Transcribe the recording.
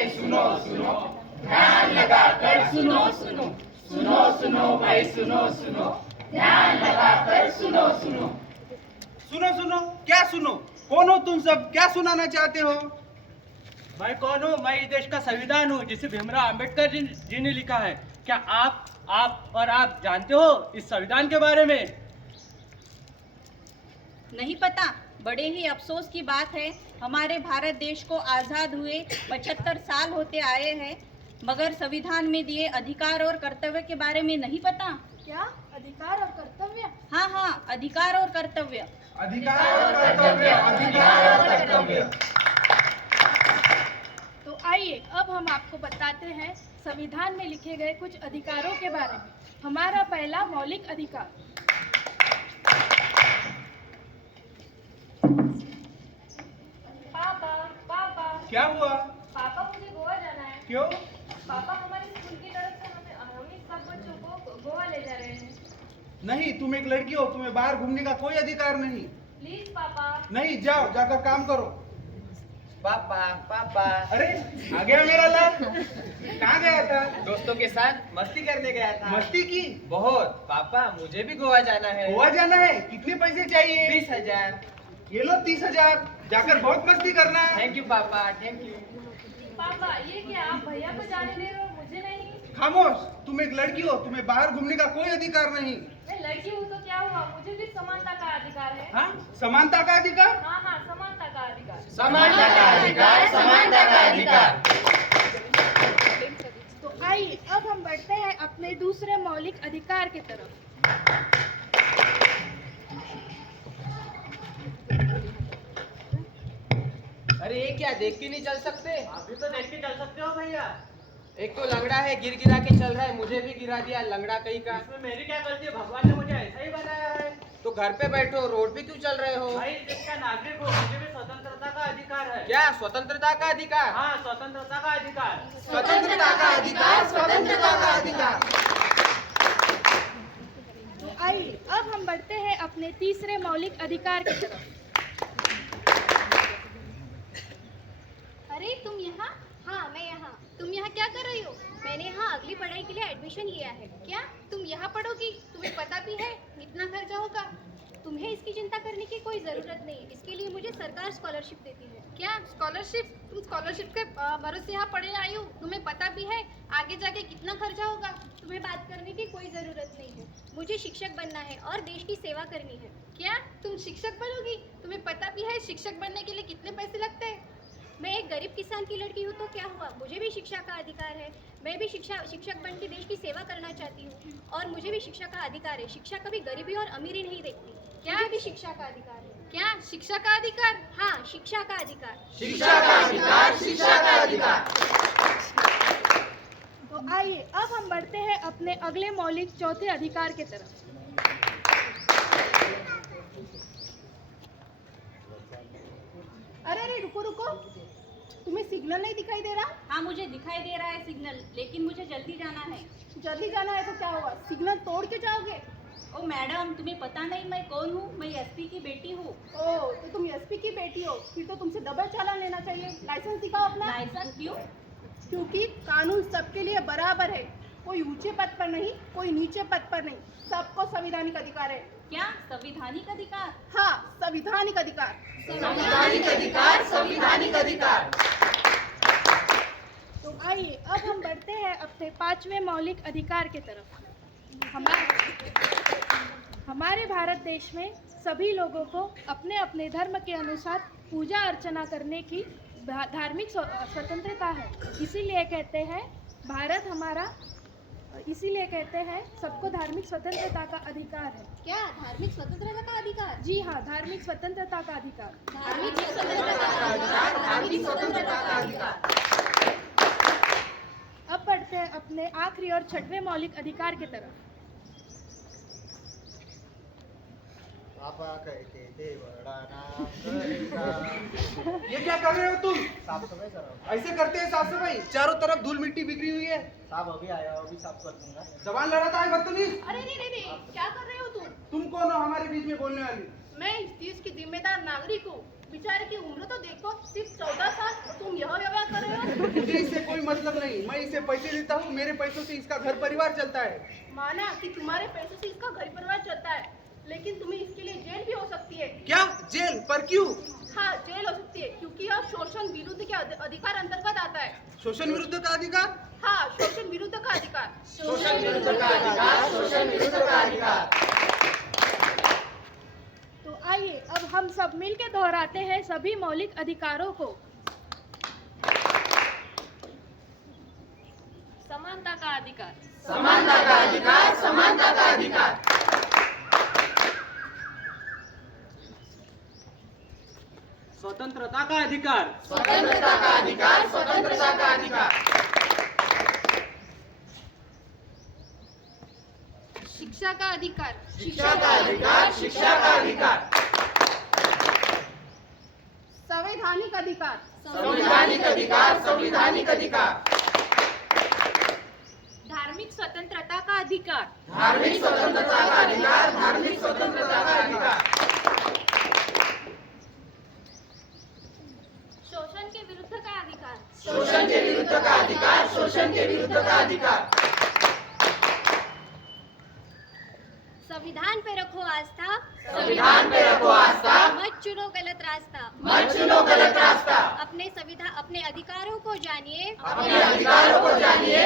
भाई सुनो सुनो, ध्यान लगाकर सुनो सुनो, सुनो सुनो भाई सुनो सुनो, ध्यान लगाकर सुनो सुनो। सुनो सुनो, क्या सुनो? कौन हो तुम सब? क्या सुनाना चाहते हो? मैं कौन हूँ? मैं इस देश का संविधान हूँ जिसे भीमराव अंबेडकर जी ने लिखा है। क्या आप जानते हो इस संविधान के बारे में? नहीं पता। बड़े ही अफसोस की बात है, हमारे भारत देश को आज़ाद हुए 75 साल होते आए हैं, मगर संविधान में दिए अधिकार और कर्तव्य के बारे में नहीं पता। क्या अधिकार और कर्तव्य? हाँ हाँ, अधिकार और कर्तव्य। अधिकार और कर्तव्य, अधिकार और कर्तव्य। तो आइए अब हम आपको बताते हैं संविधान में लिखे गए कुछ अधिकारों के बारे में। हमारा पहला मौलिक अधिकार। पापा क्या हुआ? पापा मुझे गोवा जाना है। क्यों? पापा हमारे स्कूल की तरफ से हम सब बच्चों को गोवा ले जा रहे हैं। नहीं, तुम एक लड़की हो, तुम्हें बाहर घूमने का कोई अधिकार नहीं। प्लीज पापा। नहीं, जाओ, जाकर काम करो। पापा पापा, अरे आ गया मेरा लाल। कहाँ गया था? दोस्तों के साथ मस्ती करने गया था। मस्ती की? बहुत। पापा मुझे भी गोवा जाना है। गोवा जाना है? कितने पैसे चाहिए? 20,000। ये लो 30,000, जाकर बहुत मस्ती करना है। थैंक यू पापा, थैंक यू। पापा ये क्या, आप भैया को जाने दे रहे हो, मुझे नहीं? खामोश, तुम एक लड़की हो, तुम्हें बाहर घूमने का कोई अधिकार नहीं। मैं लड़की हूँ तो क्या हुआ, मुझे भी समानता का अधिकार है। हाँ, समानता का अधिकार? हाँ हाँ, समानता का अधिकार। समानता का अधिकार, समानता का अधिकार। तो आइए अब हम बढ़ते हैं अपने दूसरे मौलिक अधिकार की तरफ। अरे ये क्या, देख के नहीं चल सकते? अभी तो देख के चल सकते हो भैया। एक तो लंगड़ा है, गिर गिरा के चल रहा है, मुझे भी गिरा दिया लंगड़ा कहीं का। इसमें मेरी क्या गलती है? भगवान ने मुझे ऐसा ही बनाया है। तो घर पे बैठो, रोड पे क्यों चल रहे हो? भाई इस देश का नागरिक हूँ, मुझे भी स्वतंत्रता का अधिकार है। क्या स्वतंत्रता का अधिकार? हाँ, स्वतंत्रता का अधिकार। स्वतंत्रता का अधिकार, स्वतंत्रता का अधिकार। तो आइए अब हम बढ़ते हैं अपने तीसरे मौलिक अधिकार की तरफ। अरे तुम यहाँ? हाँ मैं यहाँ। तुम यहाँ क्या कर रही हो? मैंने यहाँ अगली पढ़ाई के लिए एडमिशन लिया है। क्या तुम यहाँ पढ़ोगी? तुम्हें पता भी है कितना खर्चा होगा? तुम्हें इसकी चिंता करने की कोई ज़रूरत नहीं, इसके लिए मुझे सरकार स्कॉलरशिप देती है। क्या स्कॉलरशिप? तुम स्कॉलरशिप के भरोसे यहाँ पढ़े आई हो, तुम्हें पता भी है आगे जाके कितना खर्चा होगा? तुम्हें बात करने की कोई ज़रूरत नहीं है, मुझे शिक्षक बनना है और देश की सेवा करनी है। क्या तुम शिक्षक बनोगी? तुम्हें पता भी है शिक्षक बनने के लिए कितने पैसे लगते हैं? मैं एक गरीब किसान की लड़की हूँ तो क्या हुआ, मुझे भी शिक्षा का अधिकार है। मैं भी शिक्षक बन के देश की सेवा करना चाहती हूँ और मुझे भी शिक्षा का अधिकार है। शिक्षा कभी गरीबी और अमीरी नहीं देखती। क्या मुझे भी शिक्षा का अधिकार है। क्या शिक्षा का अधिकार? हाँ, शिक्षा का अधिकार। शिक्षा का अधिकार, शिक्षा का अधिकार। तो आइए अब हम बढ़ते हैं अपने अगले मौलिक चौथे अधिकार की तरफ। अरे रुको रुको, तुम्हें सिग्नल नहीं दिखाई दे रहा? हाँ, मुझे दिखाई दे रहा है सिग्नल, लेकिन मुझे जल्दी जाना है। जल्दी जाना है तो क्या हुआ, सिग्नल तोड़ के जाओगे? ओ मैडम, तुम्हें पता नहीं मैं कौन हूँ? मैं एसपी की बेटी हूँ। ओह, तो तुम एसपी की बेटी हो, फिर तो तुमसे डबल चालान लेना चाहिए। लाइसेंस दिखाओ अपना। लाइसेंस क्यों? क्योंकि कानून सबके लिए बराबर है, कोई ऊंचे पद पर नहीं, कोई नीचे पद पर नहीं, सबको संवैधानिक अधिकार है। क्या संवैधानिक अधिकार? हाँ, संवैधानिक अधिकार। संवैधानिक अधिकार, संवैधानिक अधिकार। तो आइए अब हम बढ़ते हैं अपने पांचवें मौलिक अधिकार की तरफ। हमारे भारत देश में सभी लोगों को अपने अपने धर्म के अनुसार पूजा अर्चना करने की धार्मिक स्वतंत्रता है। इसीलिए कहते हैं भारत हमारा, इसीलिए कहते हैं सबको धार्मिक स्वतंत्रता का अधिकार है। क्या धार्मिक स्वतंत्रता का अधिकार? जी हाँ, धार्मिक स्वतंत्रता का अधिकार। धार्मिक स्वतंत्रता का अधिकार, धार्मिक स्वतंत्रता का अधिकार। अब बढ़ते हैं अपने आखिरी और छठवें मौलिक अधिकार की तरफ। पापा कहते थे बड़ा नाम करेगा। ये क्या कर रहे हो तुम? साफ सफाई कर रहा हूँ। ऐसे करते हैं साफ सफाई? चारों तरफ धूल मिट्टी बिखरी हुई है। साहब अभी आया, अभी साफ कर दूंगा। जबान लड़ाता है बदतमीज। अरे नहीं, क्या कर रहे हो तुम कौन हो हमारे बीच में बोलने वाली? मैं इस देश की जिम्मेदार नागरिक हूँ। बेचारे की उम्र तो देखो, सिर्फ 14 साल, और तुम यह व्यवहार कर रहे हो। मुझे इससे कोई मतलब नहीं, मैं इसे पैसे देता हूँ, मेरे पैसों से इसका घर परिवार चलता है। माना कि तुम्हारे पैसों से इसका घर परिवार चलता है, लेकिन तुम्हें इसके लिए जेल भी हो सकती है। क्या जेल? पर क्यों? हाँ, जेल हो सकती है क्योंकि यह शोषण विरुद्ध के अधिकार अंतर्गत आता है। शोषण विरुद्ध का अधिकार? हाँ, शोषण विरुद्ध का अधिकार। शोषण विरुद्ध का अधिकार, शोषण विरुद्ध का अधिकार। तो आइए अब हम सब मिलकर दोहराते हैं सभी मौलिक अधिकारों को। समानता का अधिकार, समानता का अधिकार, समानता का अधिकार। स्वतंत्रता का अधिकार, स्वतंत्रता का अधिकार, स्वतंत्रता का अधिकार। शिक्षा का अधिकार, शिक्षा का अधिकार, शिक्षा का अधिकार। संवैधानिक अधिकार, संवैधानिक अधिकार, संवैधानिक अधिकार। धार्मिक स्वतंत्रता का अधिकार, धार्मिक स्वतंत्रता का अधिकार, धार्मिक स्वतंत्रता का अधिकार। शोषण के विरुद्ध का अधिकार, शोषण के विरुद्ध का अधिकार, शोषण के विरुद्ध का अधिकार। संविधान पे रखो आस्था, संविधान पे रखो आस्था, मत चुनो गलत रास्ता, मत चुनो गलत रास्ता। अपने अधिकारों को जानिए, अपने अधिकारों को जानिए,